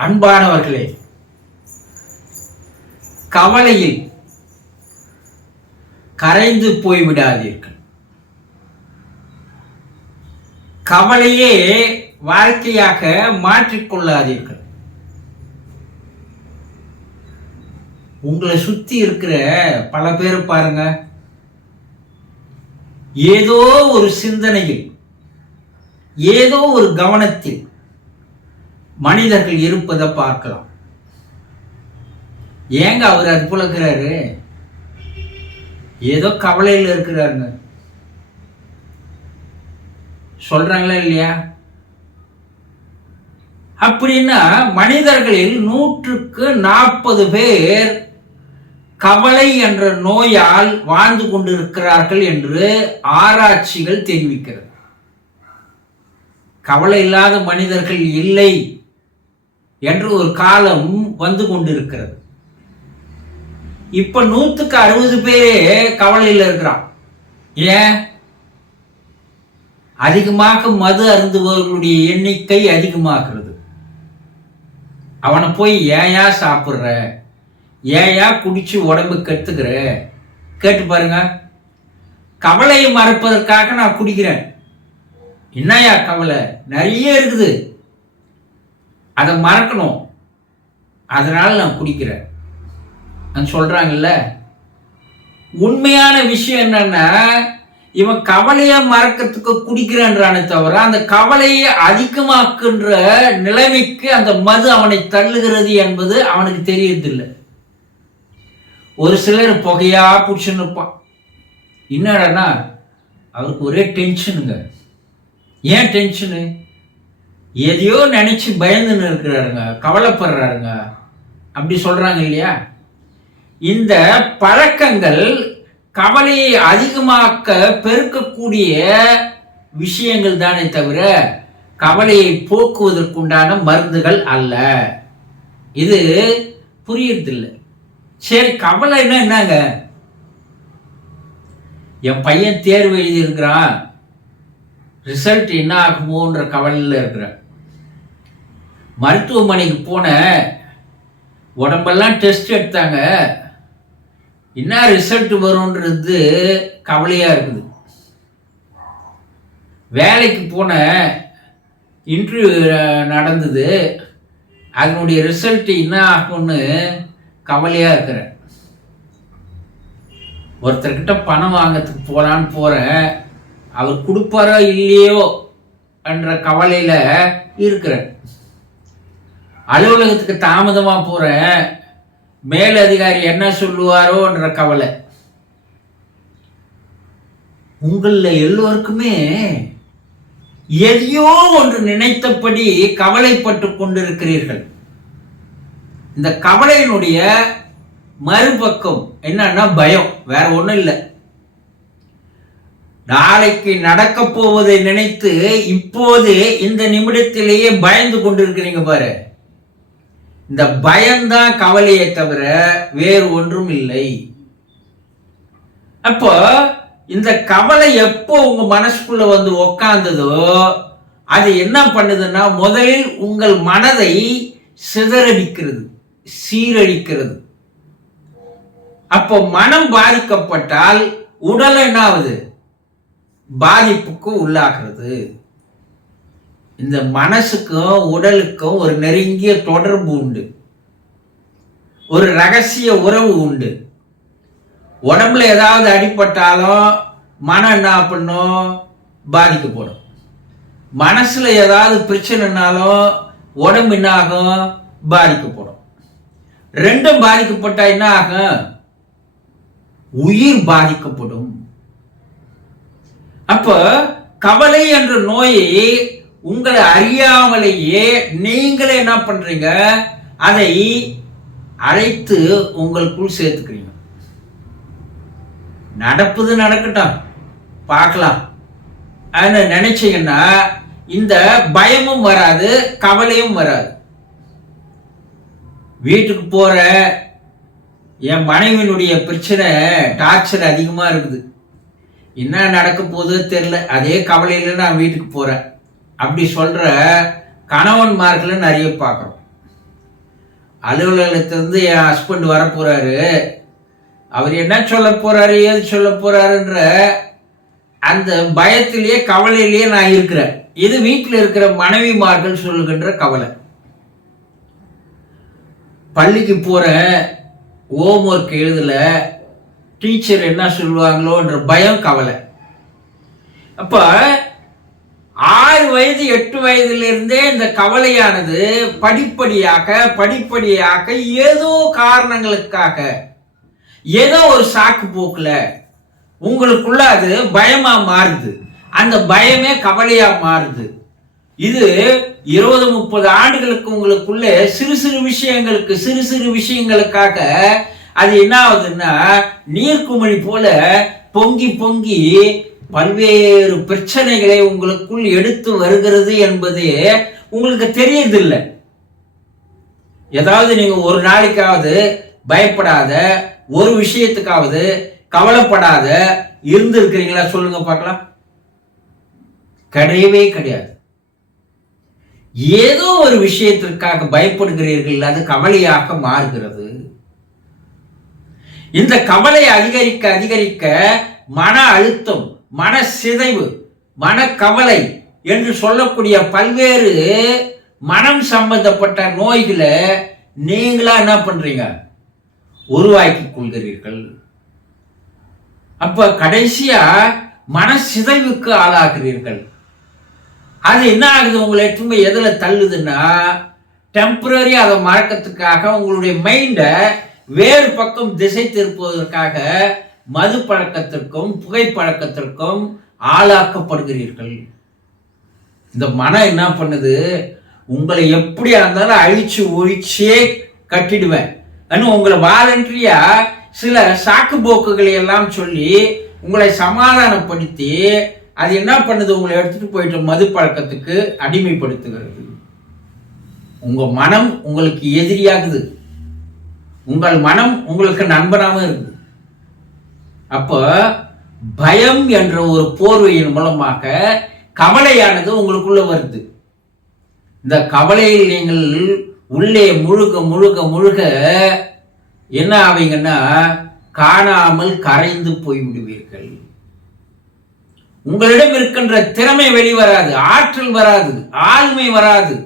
அன்பானவர்களே கவலையில் கரைந்து போய்விடாதீர்கள். கவலையே வாழ்க்கையாக மாற்றிக்கொள்ளாதீர்கள். உங்களை சுத்தி இருக்கிற பல பேர் பாருங்க. ஏதோ ஒரு சிந்தனையில் ஏதோ ஒரு கவனத்தில் மனிதர்கள் இருப்பதை பார்க்கலாம். ஏங்க அவர் அது புலக்கிறாரு ஏதோ கவலையில் இருக்கிறாருங்க. சொல்றாங்களா இல்லையா? அப்படின்னா மனிதர்களில் நூற்றுக்கு நாற்பது பேர் கவலை என்ற நோயால் வாழ்ந்து கொண்டிருக்கிறார்கள் என்று ஆராய்ச்சிகள் தெரிவிக்கிறது. கவலை இல்லாத மனிதர்கள் இல்லை. என்று ஒரு காலம் வந்து கொண்டிருக்கிறது. இப்ப நூத்துக்கு அறுபது பேரே கவலையில் இருக்கிறான். ஏன்? அதிகமாக மது அருந்துபவர்களுடைய எண்ணிக்கை அதிகமாகிறது. அவனை போய் ஏயா சாப்பிட்ற? ஏயா குடிச்சு உடம்பு கெடுத்துக்கிற? கேட்டு பாருங்க. கவலையை மறப்பதற்காக நான் குடிக்கிறேன். என்னையா கவலை? நிறைய இருக்குது. அதை மறக்கணும். அதனால் நான் குடிக்கிறேன். நான் சொல்கிறாங்கல்ல உண்மையான விஷயம் என்னன்னா இவன் கவலையை மறக்கிறதுக்கு குடிக்கிறான்றானே தவிர அந்த கவலையை அதிகமாக்குன்ற நிலைமைக்கு அந்த மது அவனை தள்ளுகிறது என்பது அவனுக்கு தெரியறதில்லை. ஒரு சிலர் புகையா பிடிச்சுன்னு இருப்பான். என்னடனா அவருக்கு ஒரே டென்ஷனுங்க ஏன் டென்ஷனு எதையோ நினச்சி பயந்துன்னு இருக்கிறாருங்க கவலைப்படுறாருங்க. அப்படி சொல்கிறாங்க இல்லையா? இந்த பழக்கங்கள் கவலையை அதிகமாக்க பெருக்கக்கூடிய விஷயங்கள் தானே தவிர கவலையை போக்குவதற்குண்டான மருந்துகள் அல்ல. இது புரியறதில்லை. சரி கவலைன்னா என்னங்க? என் பையன் தேர்வு எழுதியிருக்கிறான். ரிசல்ட் என்ன ஆகுமோன்ற கவலையில் இருக்கிறேன். மருத்துவமனைக்கு போன உடம்பெல்லாம் டெஸ்ட் எடுத்தாங்க. என்ன ரிசல்ட் வரும்ன்றது கவலையாக இருக்குது. வேலைக்கு போன இன்டர்வியூ நடந்தது. அதனுடைய ரிசல்ட் என்ன ஆகும்னு கவலையாக இருக்கிறேன். ஒருத்தர்கிட்ட பணம் வாங்கிறதுக்கு போகலான்னு போகிறேன் அவர் கொடுப்பாரோ இல்லையோ என்ற கவலையில் இருக்கிறேன். அலுவலகத்துக்கு தாமதமாக மேல் மேலதிகாரி என்ன சொல்லுவாரோன்ற கவலை. உங்களில் எல்லோருக்குமே எதையோ ஒன்று நினைத்தபடி கவலைப்பட்டு கொண்டிருக்கிறீர்கள். இந்த கவலையினுடைய மறுபக்கம் என்னன்னா பயம் வேற ஒன்றும் இல்லை. நாளைக்கு நடக்க போவதை நினைத்து இப்போது இந்த நிமிடத்திலேயே பயந்து கொண்டிருக்கிறீங்க பாரு. இந்த பயம்தான் கவலையை தவிர வேறு ஒன்றும் இல்லை. அப்போ இந்த கவலை எப்போ உங்க மனசுக்குள்ள வந்து உக்காந்ததோ அது என்ன பண்ணுதுன்னா முதலில் உங்கள் மனதை சிதறடிக்கிறது சீரழிக்கிறது. அப்போ மனம் பாதிக்கப்பட்டால் உடல் என்ன ஆகுது பாதிப்புக்கு உள்ளாகிறது. இந்த மனசுக்கும் உடலுக்கும் ஒரு நெருங்கிய தொடர்பு உண்டு. ஒரு ரகசிய உறவு உண்டு. உடம்புல ஏதாவது அடிபட்டாலும் மனம் என்ன பண்ணும்? பாதிக்கப்படும். மனசில் ஏதாவது பிரச்சனைனாலும் உடம்பு என்ன ஆகும்? பாதிக்கப்படும். ரெண்டும் பாதிக்கப்பட்டா என்ன ஆகும்? உயிர் பாதிக்கப்படும். அப்போ கவலை என்ற நோயை உங்களை அறியாமலேயே நீங்களே என்ன பண்ணுறீங்க அதை அழைத்து உங்களுக்குள் சேர்த்துக்கிறீங்க. நடப்புது நடக்கட்டும். பார்க்கலாம். அதை நினைச்சீங்கன்னா இந்த பயமும் வராது கவலையும் வராது. வீட்டுக்கு போகிற என் மனைவியினுடைய பிரச்சனை டார்ச்சர் அதிகமாக இருக்குது. என்ன நடக்க போகுதோ தெரில அதே கவலையில் நான் வீட்டுக்கு போகிறேன் அப்படி சொல்கிற கணவன்மார்களை நிறைய பார்க்குறோம். அலுவலகத்திலேருந்து என் ஹஸ்பண்ட் வர போகிறாரு அவர் என்ன சொல்ல போகிறாரு ஏது சொல்ல போகிறாருன்ற அந்த பயத்திலேயே கவலையிலேயே நான் இருக்கிறேன். இது வீட்டில் இருக்கிற மனைவிமார்கள் சொல்லுகின்ற கவலை. பள்ளிக்கு போகிற ஹோம் ஒர்க் எழுதல டீச்சர் என்ன சொல்லுவாங்களோன்ற பயம் கவலை. அப்போ ஆறு வயது எட்டு வயதிலிருந்தே இந்த கவலையானது படிப்படியாக படிப்படியாக ஏதோ காரணங்களுக்காக ஏதோ ஒரு சாக்கு போக்கில் உங்களுக்குள்ள அது பயமாக மாறுது. அந்த பயமே கவலையாக மாறுது. இது இருபது முப்பது ஆண்டுகளுக்கு உங்களுக்குள்ள சிறு சிறு விஷயங்களுக்கு சிறு சிறு விஷயங்களுக்காக அது என்ன ஆகுதுன்னா நீர்க்குமிழி போல பொங்கி பொங்கி பல்வேறு பிரச்சனைகளை உங்களுக்குள் எடுத்து வருகிறது என்பது உங்களுக்கு தெரியறதில்லை. ஏதாவது நீங்க ஒரு நாளைக்காவது பயப்படாத ஒரு விஷயத்துக்காவது கவலைப்படாத இருந்திருக்கிறீங்களா? சொல்லுங்க பார்க்கலாம். கிடையவே கிடையாது. ஏதோ ஒரு விஷயத்திற்காக பயப்படுகிறீர்கள் அது கவலையாக மாறுகிறது. இந்த கவலை அதிகரிக்க அதிகரிக்க மன அழுத்தம் மன சிதைவு மனக்கவலை என்று சொல்லக்கூடிய பல்வேறு மனம் சம்பந்தப்பட்ட நோய்களை நீங்களா என்ன பண்றீங்க? உருவாக்கி கொள்கிறீர்கள். அப்ப கடைசியா மன சிதைவுக்கு ஆளாகிறீர்கள். அது என்ன ஆகுது? உங்களை திரும்ப எதில் தள்ளுதுன்னா டெம்பரரி அதை மறக்கிறதுக்காக உங்களுடைய மைண்டை வேறு பக்கம் திசை திருப்புவதற்காக மது பழக்கத்திற்கும் புகைப்பழக்கத்திற்கும் ஆளாக்கப்படுகிறீர்கள். இந்த மனம் என்ன பண்ணுது? உங்களை எப்படியா இருந்தாலும் அழிச்சு ஒழிச்சே கட்டிடுவேன். ஆனால் உங்களை வாலண்டரியா? சில சாக்கு போக்குகளை எல்லாம் சொல்லி உங்களை சமாதானப்படுத்தி அது என்ன பண்ணுது? உங்களை எடுத்துட்டு போயிட்டு மது பழக்கத்துக்கு அடிமைப்படுத்துகிறது. உங்க மனம் உங்களுக்கு எதிரியாகுது. உங்கள் மனம் உங்களுக்கு நண்பனாகவும் இருக்குது. அப்போ பயம் என்ற ஒரு போர்வையின் மூலமாக கவலையானது உங்களுக்குள்ள வருது. இந்த கவலையில் நீங்கள் உள்ளே முழுக முழுக முழுக என்ன ஆவீங்கன்னா காணாமல் கரைந்து போய்விடுவீர்கள். உங்களிடம் இருக்கின்ற திறமை வெளிவராது ஆற்றல் வராது ஆளுமை வராது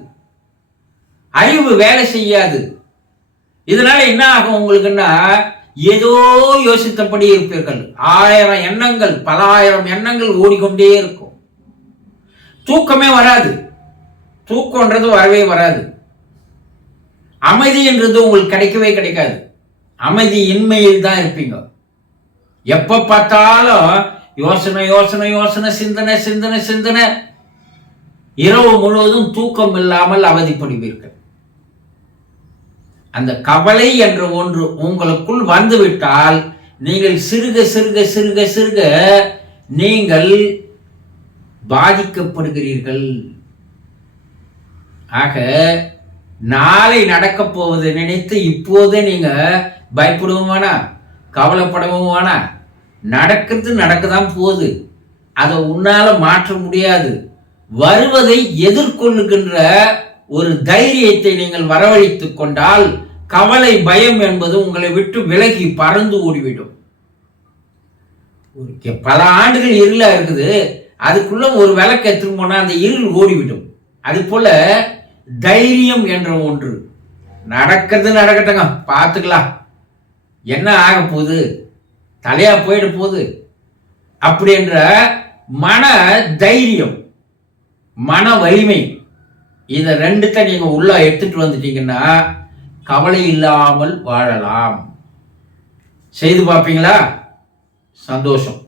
அறிவு வேலை செய்யாது. இதனால என்ன ஆகும் உங்களுக்குன்னா ஏதோ யோசித்தபடி இருப்பீர்கள். ஆயிரம் எண்ணங்கள் பல ஆயிரம் எண்ணங்கள் ஓடிக்கொண்டே இருக்கும். தூக்கமே வராது. தூக்கம்ன்றது வரவே வராது. அமைதி என்றது உங்களுக்கு கிடைக்கவே கிடைக்காது. அமைதி இன்மையில் தான் இருப்பீங்க. எப்ப பார்த்தாலும் யோசனை யோசனை யோசனை சிந்தனை சிந்தனை சிந்தனை. இரவு முழுவதும் தூக்கம் இல்லாமல் அவதிப்படுவீர்கள். அந்த கவலை என்ற ஒன்று உங்களுக்குள் வந்துவிட்டால் நீங்கள் சிறுக சிறுக சிறுக சிறுக நீங்கள் பாதிக்கப்படுகிறீர்கள். ஆக நாளை நடக்கப் போவதை நினைத்து இப்போதே நீங்க பயப்படவும் வேணாம் கவலைப்படவும் வேணாம் நடக்கிறது நடக்கதான் போகுது. அதை உன்னால மாற்ற முடியாது. வருவதை எதிர்கொள்ளுகின்ற ஒரு தைரியத்தை நீங்கள் வரவழைத்துக் கொண்டால் கவலை பயம் என்பது உங்களை விட்டு விலகி பறந்து ஓடிவிடும். பல ஆண்டுகள் இருளா இருக்குது. அதுக்குள்ள ஒரு விளக்கு எடுத்துன்னு போனால் அந்த இருள் ஓடிவிடும். அது போல தைரியம் என்ற ஒன்று. நடக்கிறது நடக்கட்டங்க. பார்த்துக்கலாம். என்ன ஆக போகுது? தலையா போயிட போகுது. அப்படின்ற மன தைரியம் மன வலிமை இதை ரெண்டுத்த நீங்கள் உள்ள எடுத்துட்டு வந்துட்டீங்கன்னா கவலை இல்லாமல் வாழலாம். செய்து பார்ப்பீங்களா? சந்தோஷம்.